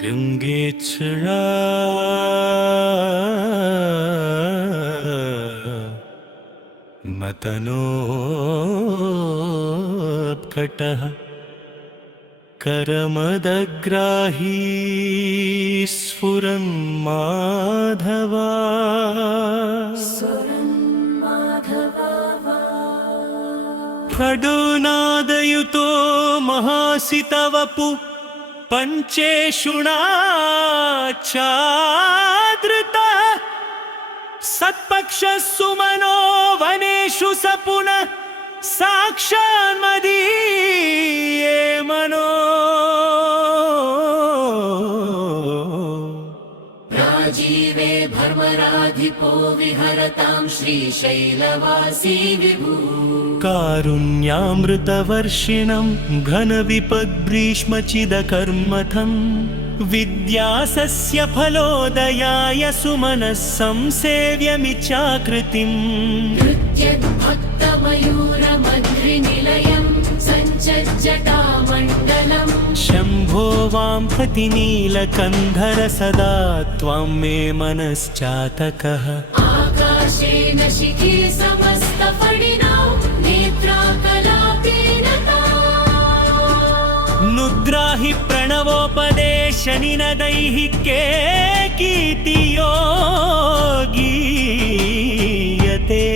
गङ्गेच्छया मतनोत्कटः करमदग्राही स्फुरन् माधवा खडुनादयुतो महासितवपु पञ्चेषुणाच्छादृतः सत्पक्षः सुमनो वनेषु स पुनः साक्षान्मदीये मनो राजीवे भर्मराधिपो विहरतां श्रीशैलवासी विभू कारुण्यामृतवर्षिणं घनविपद्ग्रीष्मचिदकर्मथं विद्यासस्य फलोदयाय सुमनः संसेव्यमिच्छाकृतिम् नृत्यद्भक्तमयूरमध्रिनिलयं सञ्चज्जटामण्डलम् शम्भो वाम्फतिनीलकन्धर सदा त्वां मे मनश्चातकः आकाशेन शिखे समस्तफणिनां नेत्राकलापेन नुद्राहि प्रणवोपदेशनिनदैः के कीर्तियो गीयते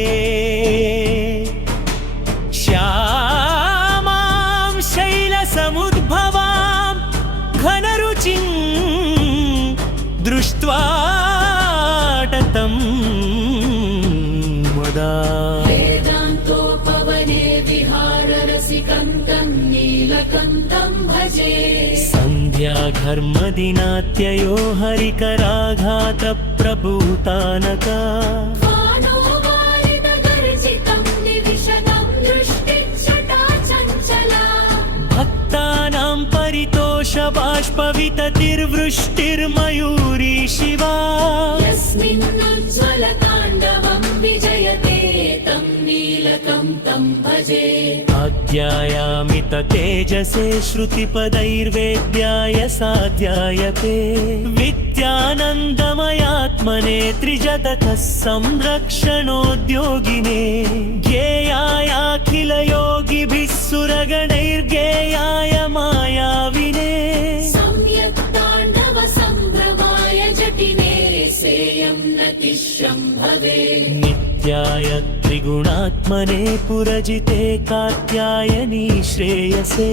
श्यामां शैलसमुद्भवां घनरुचिं दृष्ट्वा ततं मुदा वेदान्तोपवने विहाररसिकं तं नीलकण्ठं भजे सन्ध्याघर्मदिनात्ययो हरिकराघातप्रभूतानका वाणोवारितगर्जितं निविशतं दृष्टिच्छटा चञ्चला भक्तानां परितोषबाष्पविततिर्वृष्टिर्मयूरी शिवा यस्मिन्नुज्ज्वलताण्डवं विजयते तं नीलकण्ठं भजे आध्यायामि तेजसे श्रुतिपदैर्वेद्याय साध्यायते विद्यानन्दमयात्मने त्रिजगतः संरक्षणोद्योगिने ज्ञेयायाखिलयोगिभिः सुरगणैर्ज्ञेयाय मायाविने सम्यक् ताण्डव सम्भ्रमाय जटिने सेयं नतिशम्भवे नित्याय त्रिगुणात्मने पुरजिते कात्यायनी श्रेयसे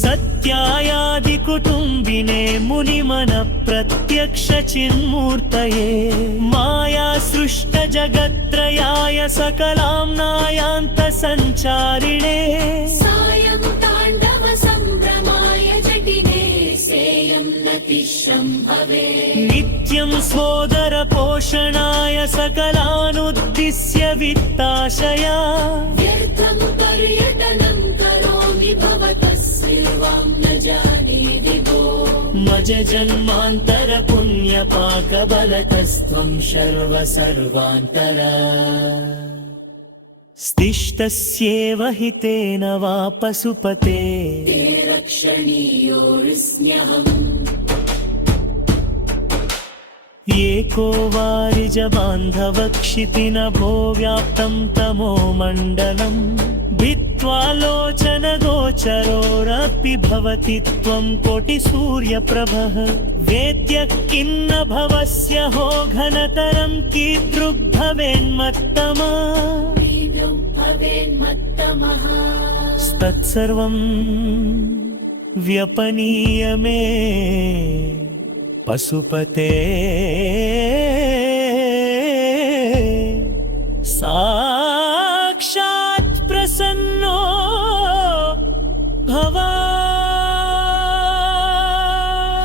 सत्यायादिकुटुम्बिने मुनिमनप्रत्यक्षचिन्मूर्तये मायासृष्टजगत्त्रयाय सकलाम्नायान्तसञ्चारिणे सायं ताण्डव सम्भ्रमाय जटिने सेयं नतिशम्भवे नित्यं सोदरपोषणाय सकलानुद्दिश्य वित्ताशया व्यर्थं पर्यटनं करोमि भवतः सेवां न जाने विभो मज जन्मान्तर पुण्यपाकबलतस्त्वं सर्वान्तर स्तिष्ठस्येव हितेन वा पशुपते ते रक्षणीयोऽस्म्यहम् एको वारिजबान्धवक्षितिनभो व्याप्तं तमो मण्डलम् भित्त्वा लोचनगोचरोरपि भवति त्वं कोटिसूर्यप्रभः वेद्यः किन्न भवस्य हो घनतरं कीदृग्भवेन्मत्तमः तत्सर्वं व्यपनीय मे पशुपते साक्षात् प्रसन्नो भव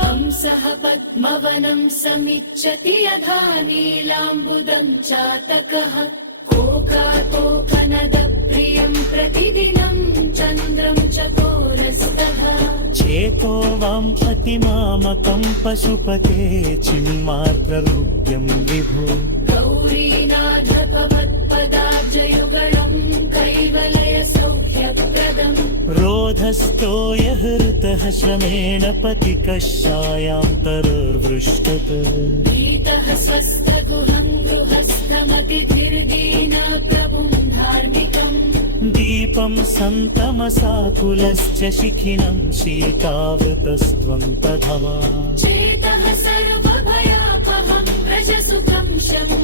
हंसः पद्मवनं समिच्छति यथा नीलाम्बुदं चातकः कोकातोकनदप्रियं प्रतिदिनं चन्द्रं चकोरस्तः चेतो वां अतिमामकं पशुपते चिन्मात्ररूप्यं विभो गौरीनाथ भवत्पदाब्जयुगलं कैवलय सौख्यप्रदम् रोधस्थो यः हृतः श्रमेण पथिकशायां तरुर्वृष्टत् भीतः स्वस्थगुहं गृहस्थमतिथिर्गेन प्रभुं धार्मिकम् दीपं सन्तमसाकुलश्च शिखिनं शीतावृतस्त्वं तथा चेतः सर्वभयापहं व्रजसुखं शम्